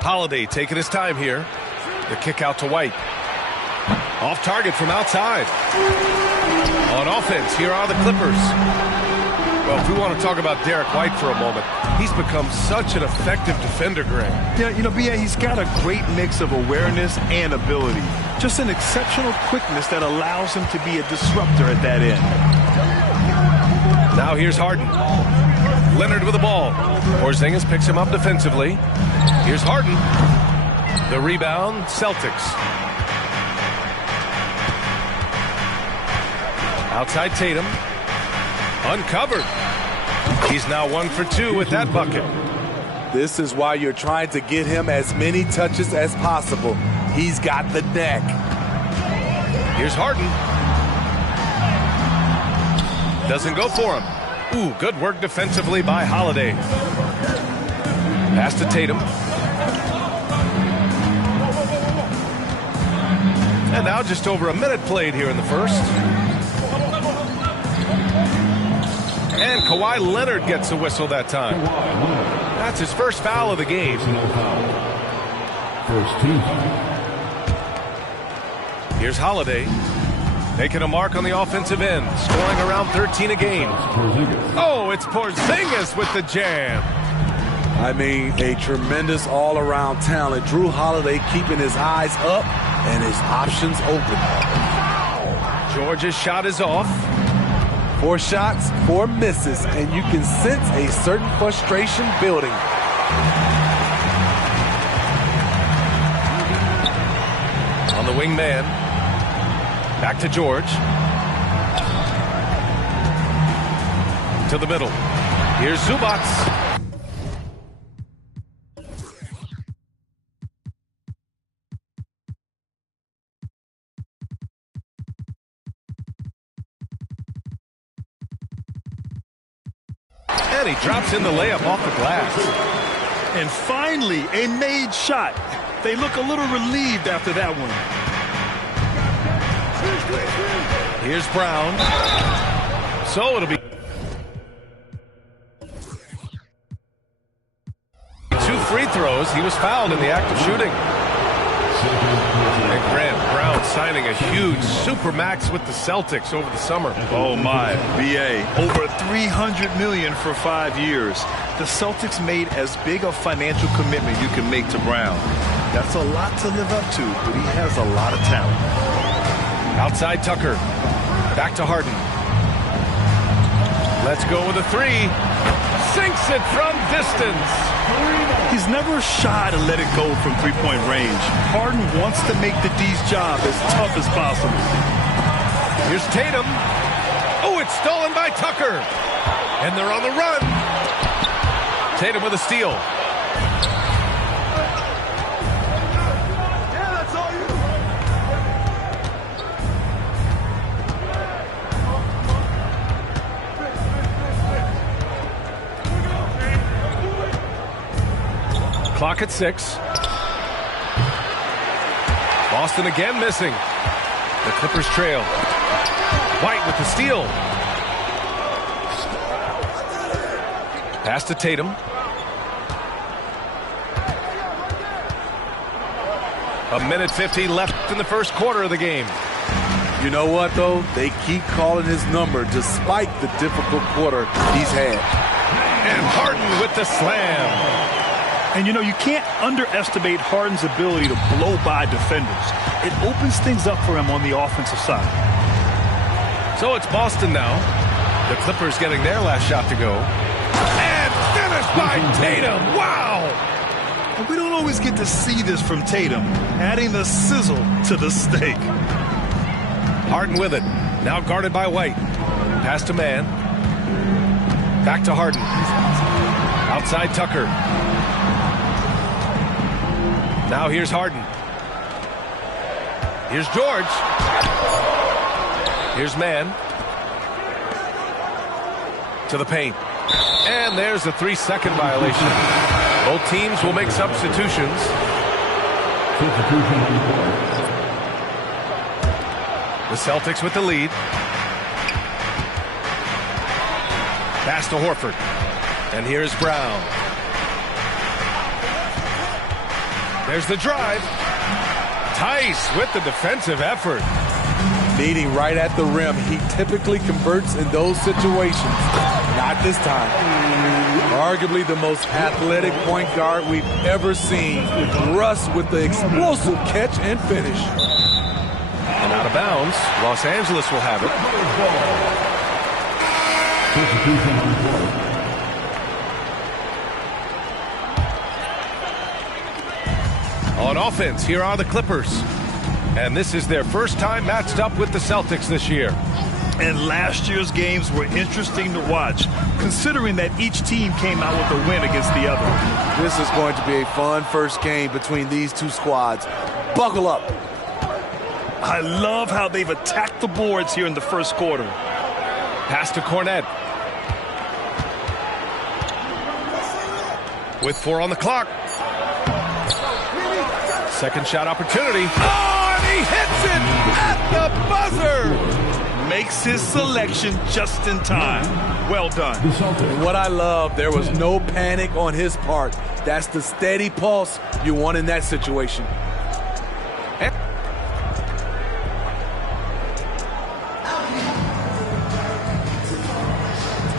Holiday taking his time here. The kick out to White. Off target from outside. On offense, here are the Clippers. Well, if we want to talk about Derek White for a moment, he's become such an effective defender, Graham. Yeah, you know, B.A., he's got a great mix of awareness and ability. Just an exceptional quickness that allows him to be a disruptor at that end. Now here's Harden. Leonard with the ball. Porzingis picks him up defensively. Here's Harden. The rebound, Celtics. Outside Tatum. Uncovered. He's now 1 for 2 with that bucket. This is why you're trying to get him as many touches as possible. He's got the neck. Here's Harden. Doesn't go for him. Ooh, good work defensively by Holiday. Pass to Tatum. And now just over a minute played here in the first. And Kawhi Leonard gets a whistle that time. That's his first foul of the game. First team. Here's Holiday. Making a mark on the offensive end. Scoring around 13 a game. Oh, it's Porzingis with the jam. I mean, a tremendous all-around talent. Drew Holiday keeping his eyes up and his options open. George's shot is off. 4 shots, 4 misses, and you can sense a certain frustration building. On the wing man. Back to George. To the middle. Here's Zubac. And he drops in the layup off the glass. And finally, a made shot. They look a little relieved after that one. Here's Brown. So it'll be 2 free throws. He was fouled in the act of shooting. And Grant Brown signing a huge supermax with the Celtics over the summer. Oh my, B.A. Over $300 million for 5 years. The Celtics made as big a financial commitment you can make to Brown. That's a lot to live up to, but he has a lot of talent. Outside Tucker. Back to Harden. Let's go with a 3. Sinks it from distance. He's never shy to let it go from three-point range. Harden wants to make the D's job as tough as possible. Here's Tatum. Oh, it's stolen by Tucker. And they're on the run. Tatum with a steal. Clock at 6. Boston again missing. The Clippers trail. White with the steal. Pass to Tatum. A minute 50 left in the first quarter of the game. You know what, though? They keep calling his number despite the difficult quarter he's had. And Harden with the slam. And, you know, you can't underestimate Harden's ability to blow by defenders. It opens things up for him on the offensive side. So it's Boston now. The Clippers getting their last shot to go. And finished by Tatum. Wow! And we don't always get to see this from Tatum, adding the sizzle to the steak. Harden with it. Now guarded by White. Pass to man. Back to Harden. Outside Tucker. Now here's Harden. Here's George. Here's man. To the paint. And there's a 3-second violation. Both teams will make substitutions. The Celtics with the lead. Pass to Horford. And here's Brown. There's the drive. Tice with the defensive effort. Meeting right at the rim. He typically converts in those situations. Not this time. Arguably the most athletic point guard we've ever seen. Russ with the explosive catch and finish. And out of bounds, Los Angeles will have it. On offense, here are the Clippers. And this is their first time matched up with the Celtics this year. And last year's games were interesting to watch, considering that each team came out with a win against the other. This is going to be a fun first game between these two squads. Buckle up. I love how they've attacked the boards here in the first quarter. Pass to Cornet. With 4 on the clock. Second shot opportunity. Oh, and he hits it at the buzzer. Makes his selection just in time. Well done. And what I love, there was no panic on his part. That's the steady pulse you want in that situation.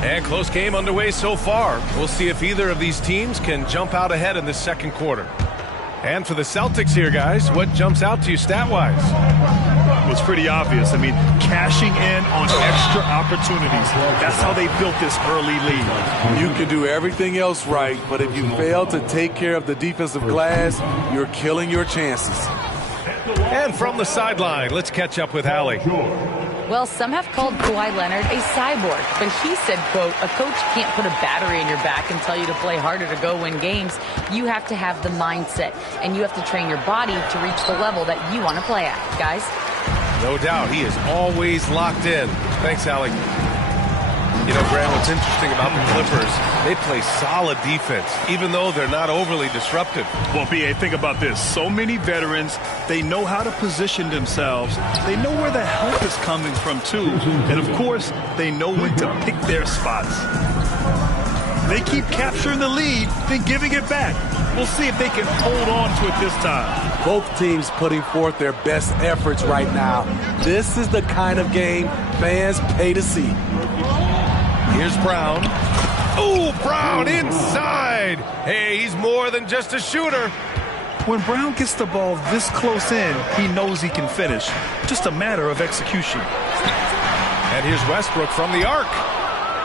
And close game underway so far. We'll see if either of these teams can jump out ahead in this second quarter. And for the Celtics here, guys, what jumps out to you stat-wise? Well, it's pretty obvious. I mean, cashing in on extra opportunities. That's how they built this early lead. You can do everything else right, but if you fail to take care of the defensive glass, you're killing your chances. And from the sideline, let's catch up with Allie. Well, some have called Kawhi Leonard a cyborg, but he said, quote, a coach can't put a battery in your back and tell you to play harder to go win games. You have to have the mindset, and you have to train your body to reach the level that you want to play at, guys. No doubt, he is always locked in. Thanks, Allie. You know, Grant, what's interesting about the Clippers, they play solid defense, even though they're not overly disruptive. Well, B.A., think about this. So many veterans, they know how to position themselves. They know where the help is coming from, too. And, of course, they know when to pick their spots. They keep capturing the lead, then giving it back. We'll see if they can hold on to it this time. Both teams putting forth their best efforts right now. This is the kind of game fans pay to see. Here's Brown. Oh, Brown inside. Hey, he's more than just a shooter. When Brown gets the ball this close in, he knows he can finish. Just a matter of execution. And here's Westbrook from the arc.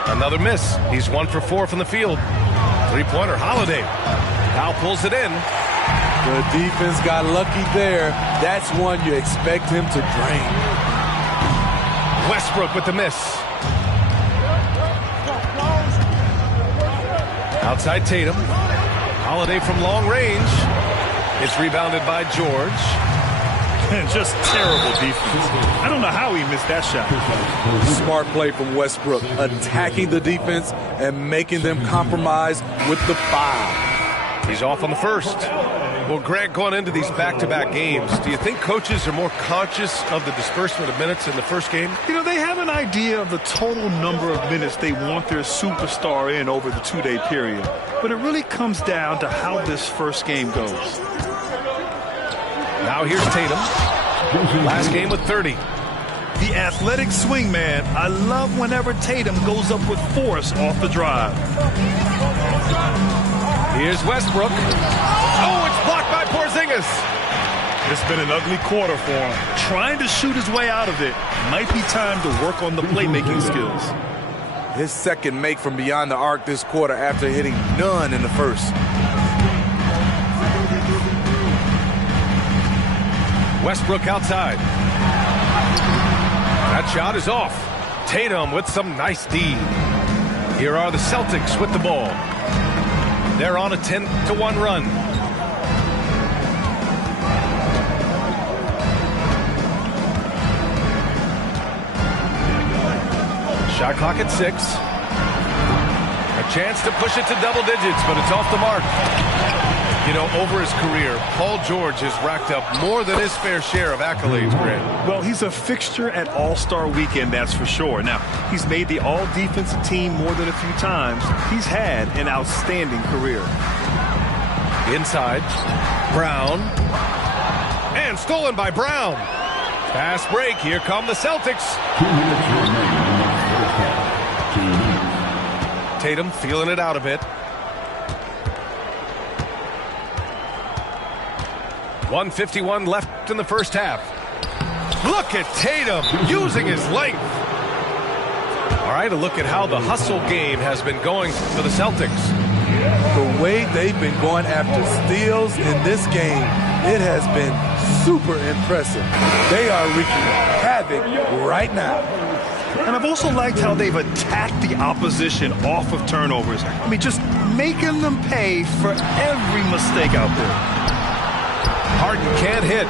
Another miss. He's 1 for 4 from the field. Three-pointer, Holiday. Now pulls it in. The defense got lucky there. That's one you expect him to drain. Westbrook with the miss. Outside Tatum. Holiday from long range. It's rebounded by George. And just terrible defense. I don't know how he missed that shot. Smart play from Westbrook, attacking the defense and making them compromise with the foul. He's off on the first. Well, Grant, going into these back-to-back games, do you think coaches are more conscious of the disbursement of minutes in the first game? You know, they have an idea of the total number of minutes they want their superstar in over the two-day period. But it really comes down to how this first game goes. Now here's Tatum. Last game with 30. The athletic swingman. I love whenever Tatum goes up with force off the drive. Here's Westbrook. Oh, it's blocked by Porzingis. It's been an ugly quarter for him. Trying to shoot his way out of it. Might be time to work on the playmaking skills. His second make from beyond the arc this quarter after hitting none in the first. Westbrook outside. That shot is off. Tatum with some nice D. Here are the Celtics with the ball. They're on a 10-1 run. Shot clock at 6. A chance to push it to double digits, but it's off the mark. You know, over his career, Paul George has racked up more than his fair share of accolades, Grant. Well, he's a fixture at All-Star Weekend, that's for sure. Now, he's made the All-Defensive team more than a few times. He's had an outstanding career. Inside. Brown. And stolen by Brown. Fast break. Here come the Celtics. 2 minutes remaining in the first half. 2 minutes. Tatum feeling it out a bit. 1:51 left in the first half. Look at Tatum using his length. All right, a look at how the hustle game has been going for the Celtics. The way they've been going after steals in this game, it has been super impressive. They are wreaking havoc right now. And I've also liked how they've attacked the opposition off of turnovers. I mean, just making them pay for every mistake out there. Harden can't hit.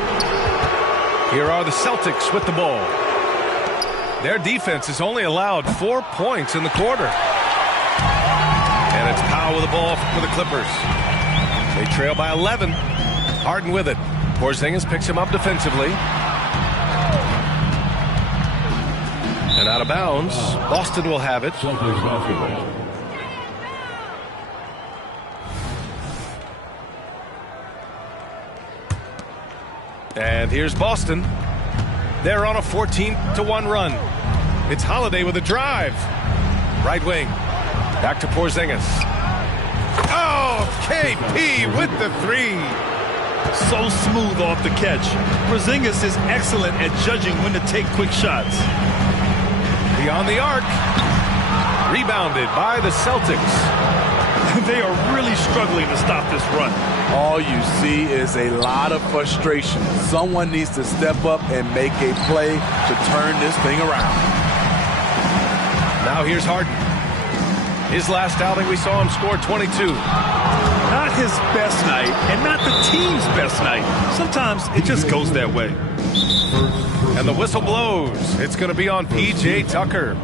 Here are the Celtics with the ball. Their defense has only allowed 4 points in the quarter. And it's Powell with the ball for the Clippers. They trail by 11. Harden with it. Porzingis picks him up defensively. And out of bounds. Boston will have it. Celtics basketball. And here's Boston. They're on a 14-1 run. It's Holiday with a drive. Right wing. Back to Porzingis. Oh, KP with the three. So smooth off the catch. Porzingis is excellent at judging when to take quick shots. Beyond the arc. Rebounded by the Celtics. They are really struggling to stop this run. All you see is a lot of frustration. Someone needs to step up and make a play to turn this thing around. Now here's Harden. His last outing, we saw him score 22. Not his best night, and not the team's best night. Sometimes it just goes that way. And the whistle blows. It's going to be on P.J. Tucker.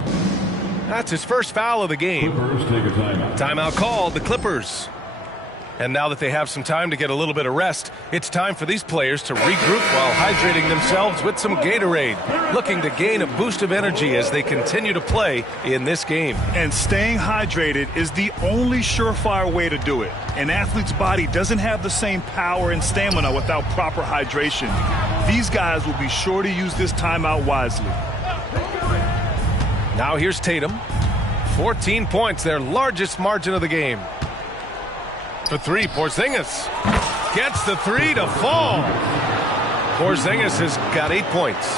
That's his first foul of the game. Clippers take a timeout. Timeout called, the Clippers. And now that they have some time to get a little bit of rest, it's time for these players to regroup while hydrating themselves with some Gatorade, looking to gain a boost of energy as they continue to play in this game. And staying hydrated is the only surefire way to do it. An athlete's body doesn't have the same power and stamina without proper hydration. These guys will be sure to use this timeout wisely. Now here's Tatum. 14 points, their largest margin of the game. For three, Porzingis gets the three to fall. Porzingis has got 8 points.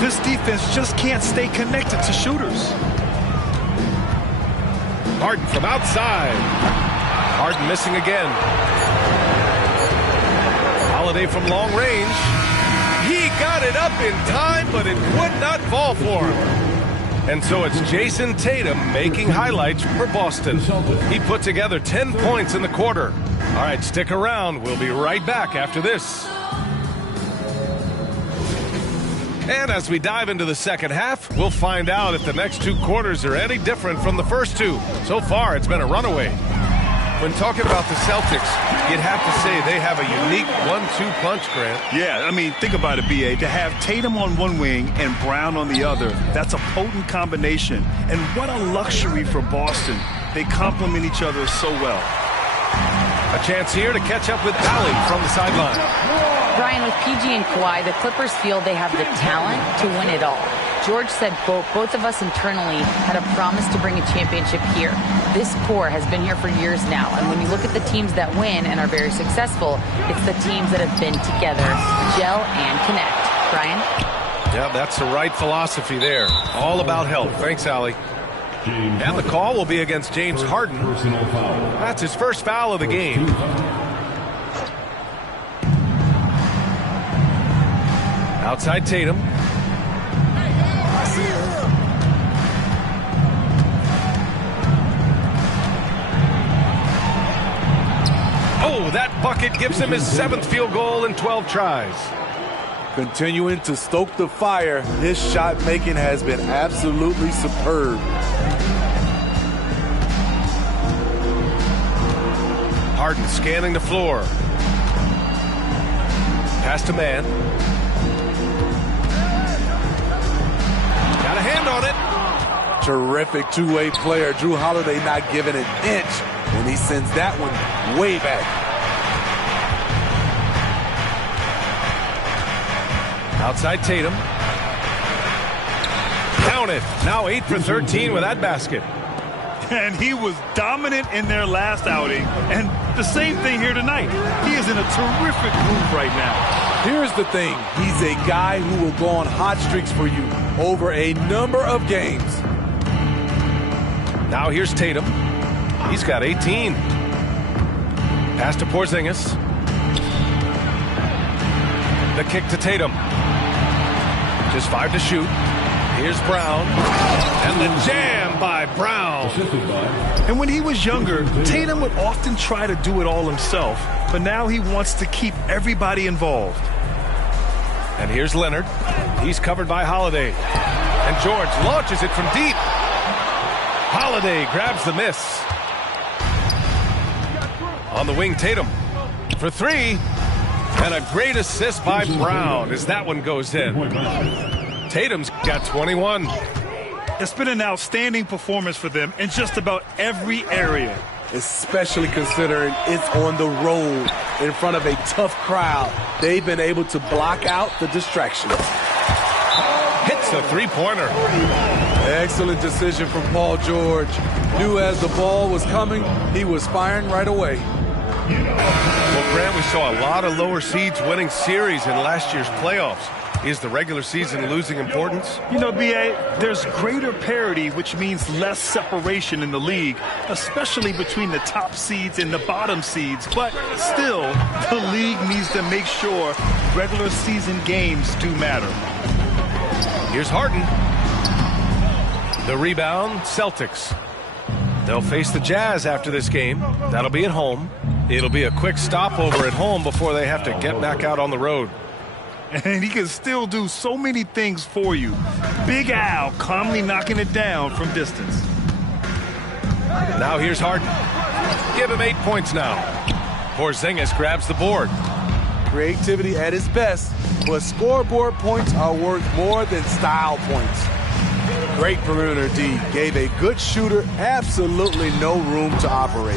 This defense just can't stay connected to shooters. Harden from outside. Harden missing again. Holiday from long range. He got it up in time, but it would not fall for him. And so it's Jason Tatum making highlights for Boston. He put together 10 points in the quarter. All right, stick around. We'll be right back after this. And as we dive into the second half, we'll find out if the next 2 quarters are any different from the first 2. So far, it's been a runaway. When talking about the Celtics, you'd have to say they have a unique 1-2 punch, Grant. Yeah, I mean, think about it, B.A. To have Tatum on one wing and Brown on the other, that's a potent combination. And what a luxury for Boston. They complement each other so well. A chance here to catch up with Allie from the sideline. Brian, with PG and Kawhi, the Clippers feel they have the talent to win it all. George said, quote, both of us internally had a promise to bring a championship here. This core has been here for years now, and when you look at the teams that win and are very successful, it's the teams that have been together, gel and connect. Brian? Yeah, that's the right philosophy there. All about health. Thanks, Allie. And the call will be against James Harden. That's his first foul of the game. Outside Tatum. Oh, that bucket gives him his 7th field goal in 12 tries. Continuing to stoke the fire, his shot making has been absolutely superb. Harden scanning the floor. Pass to man. Got a hand on it. Terrific two-way player. Jrue Holiday not giving an inch, and he sends that one way back. Outside Tatum. Count it. Now 8 for 13 with that basket. And he was dominant in their last outing. And the same thing here tonight. He is in a terrific groove right now. Here's the thing. He's a guy who will go on hot streaks for you over a number of games. Now here's Tatum. He's got 18. Pass to Porzingis. The kick to Tatum. Just 5 to shoot. Here's Brown. And the jam by Brown. And when he was younger, Tatum would often try to do it all himself. But now he wants to keep everybody involved. And here's Leonard. He's covered by Holiday. And George launches it from deep. Holiday grabs the miss. On the wing, Tatum for 3. And a great assist by Brown as that one goes in. Tatum's got 21. It's been an outstanding performance for them in just about every area. Especially considering it's on the road in front of a tough crowd. They've been able to block out the distractions. Hits the three-pointer. Excellent decision from Paul George. Knew as the ball was coming, he was firing right away. Well, Grant, we saw a lot of lower seeds winning series in last year's playoffs. Is the regular season losing importance? You know, B.A., there's greater parity, which means less separation in the league, especially between the top seeds and the bottom seeds. But still, the league needs to make sure regular season games do matter. Here's Harden. The rebound, Celtics. They'll face the Jazz after this game. That'll be at home. It'll be a quick stopover at home before they have to get back out on the road. And he can still do so many things for you. Big Al calmly knocking it down from distance. Now here's Harden. Give him 8 points now. Porzingis grabs the board. Creativity at its best, but scoreboard points are worth more than style points. Great perimeter D. Gave a good shooter absolutely no room to operate.